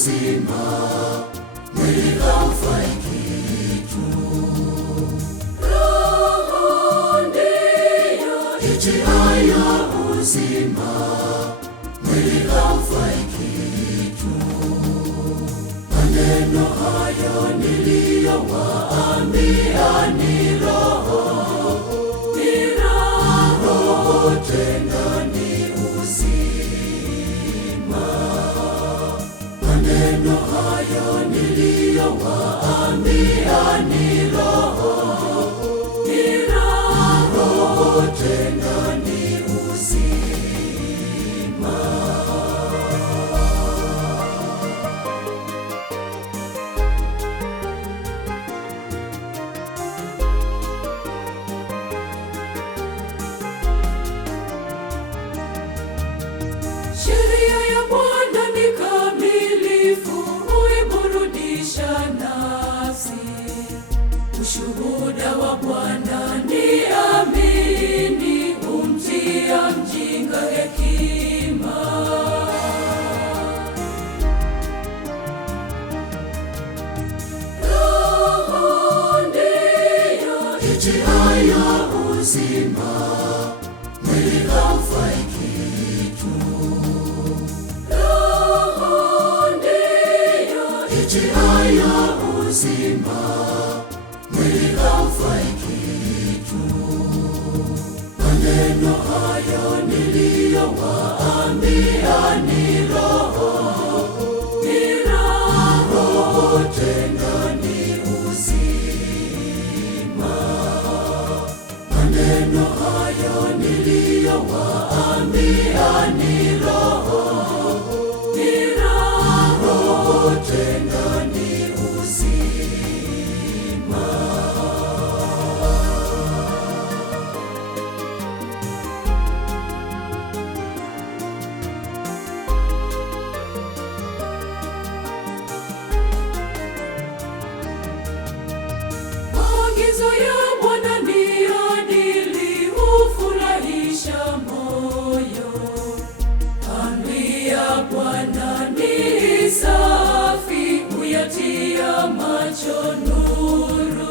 uzima, mwili haufai kitu. Roho ndiyo itiayo uzima, mwili haufai kitu. Maneno hayo niliyowaambia ni roho, tena ni uzima. Maneno hayo niliyowaambia ni roho, tena ni uzima. Sheria ya Bwana ni kamilifu, huiburudisha nafsi. Ushuhuda wa Bwana ni amini, humtia mjinga hekima. Roho ndiyo itiayo uzima, mwili haufai kitu. Roho ndiyo itiayo uzima, mwili haufai kitu. Maneno hayo niliyowaambia ni roho, tena ni uzima. Maneno hayo niliyowaambia ni roho, tena ni uzima. Maagizo ya Bwana ni adili, hufurahisha moyo. Amri ya Bwana ni safi, huyatia macho nuru.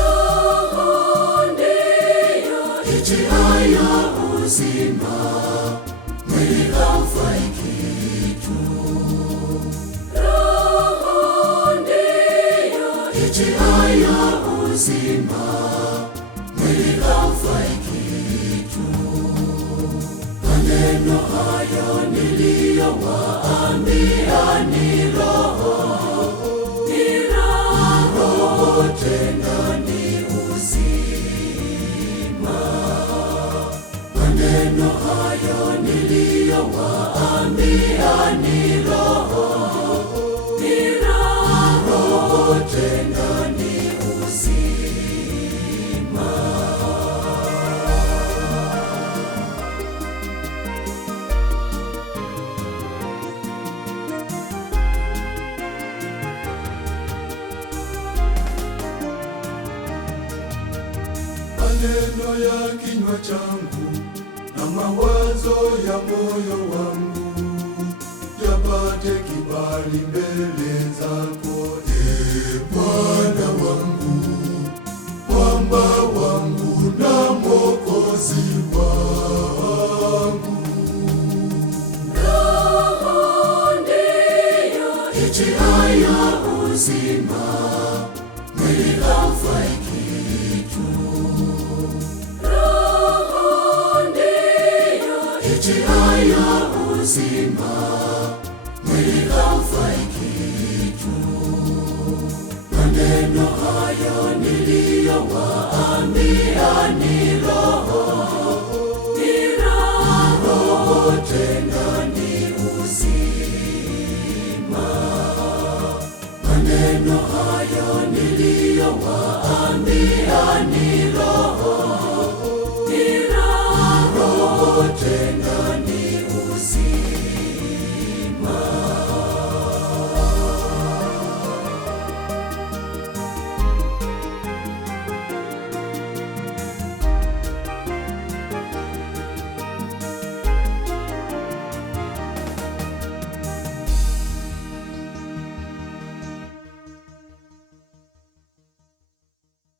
Roho ndiyo itiayo uzima, mwili haufai kitu. Roho ndiyo itiayo uzima, mwili haufai kitu. Maneno hayo niliyowaambia ni roho, tena ni uzima. Maneno hayo niliyowaambia ni roho, tena ni uzima. Maneno ya kinywa changu na mawazo ya moyo wangu yapate kibali mbele zako, Bwana wangu, mwamba wangu na Mwokozi wangu. Roho ndiyo itiayo uzima, mwili haufai kitu. Roho ndiyo itiayo uzima, mwili haufai kitu. Maneno hayo niliyowaambia ni roho, tena ni uzima. Maneno hayo niliyowaambia ni